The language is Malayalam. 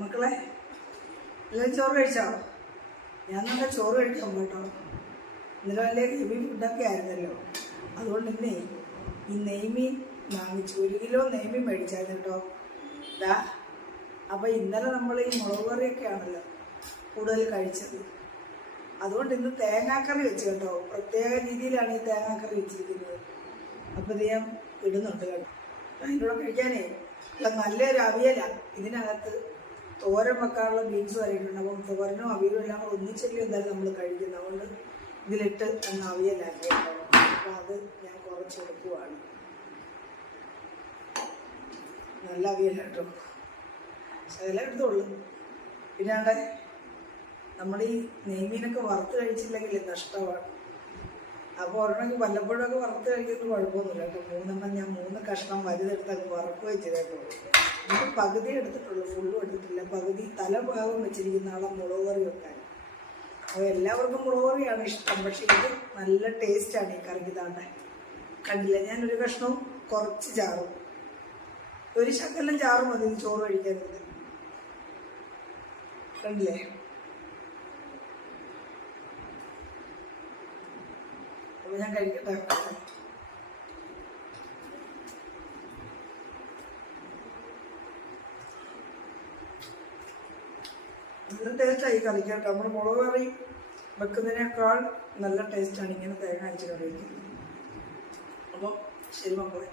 മക്കളെ എല്ലാവരും ചോറ് കഴിച്ചോ? ഞാൻ നല്ല ചോറ് കഴിക്കാൻ കേട്ടോ. ഇന്നലെ വലിയ ഹെവി ഫുഡൊക്കെ ആയിരുന്നല്ലോ. അതുകൊണ്ട് ഇന്നേ ഈ നെയ്മീൻ വാങ്ങിച്ചു, 1 കിലോ നെയ്മീൻ മേടിച്ചായിരുന്നു കേട്ടോ. ഇതാ അപ്പോൾ ഇന്നലെ നമ്മൾ ഈ മുളക് കറിയൊക്കെ ആണല്ലോ കൂടുതൽ കഴിച്ചത്. അതുകൊണ്ട് ഇന്ന് തേങ്ങാക്കറി വെച്ച് കേട്ടോ. പ്രത്യേക രീതിയിലാണ് ഈ തേങ്ങാക്കറി വെച്ചിരിക്കുന്നത്. അപ്പോൾ ഇത് ഞാൻ ഇടുന്നുണ്ട് കേട്ടോ. അതിൻ്റെ കൂടെ കഴിക്കാനേ നല്ലൊരു അവിയലാണ്. ഇതിനകത്ത് തോരൻ വെക്കാനുള്ള ബീൻസ് വരയിട്ടുണ്ട്. അപ്പം തോരനും അവിയലും എല്ലാം കൂടെ ഒന്നിച്ചല്ലേ എന്തായാലും നമ്മൾ കഴിക്കുന്നത്. അതുകൊണ്ട് ഇതിലിട്ട് ഒന്ന് അവിയലാക്കി കേട്ടോ. അപ്പോൾ അത് ഞാൻ കുറച്ച് എടുക്കുവാണ്. നല്ല അവിയല കേട്ടോ, ശകലം എടുത്തോളൂ. പിന്നെ അവിടെ നമ്മൾ ഈ നെയ്മീനൊക്കെ വറുത്ത് കഴിച്ചില്ലെങ്കിൽ നഷ്ടമാണ്. അപ്പോൾ ഒരെണ്ണമെങ്കിൽ വല്ലപ്പോഴൊക്കെ വറുത്ത് കഴിക്കുന്നത് കുഴപ്പമൊന്നുമില്ല കേട്ടോ. 3 ഞാൻ 3 കഷ്ണം വലുതെടുത്തൊക്കെ വറുക്കുകയും ചെയ്തേട്ടോ. എനിക്ക് പകുതി എടുത്തിട്ടുള്ളൂ, ഫുള്ളും എടുത്തിട്ടില്ല. പകുതി തലഭാഗം വെച്ചിരിക്കുന്ന ആളെ മുളക് കറി വെക്കാൻ. അപ്പോൾ എല്ലാവർക്കും മുളക് കറിയാണ് ഇഷ്ടം. പക്ഷേ ഇത് നല്ല ടേസ്റ്റാണ് ഈ കറിക്ക്. താണ്ട കണ്ടില്ല, ഞാനൊരു കഷ്ണവും കുറച്ച് ചാറും, ഒരു ശകലം ചാറും മതി ചോറ് കഴിക്കാനുണ്ട്. കണ്ടില്ലേ? അപ്പോൾ ഞാൻ കഴിക്കട്ടെ. നല്ല ടേസ്റ്റായി കറിക്കട്ടെ. നമ്മൾ മുളക് കറി വെക്കുന്നതിനേക്കാൾ നല്ല ടേസ്റ്റാണ് ഇങ്ങനെ തേങ്ങ അരച്ച് കറി വയ്ക്കുന്നത്. അപ്പോൾ ശരി മക്കളെ.